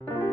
you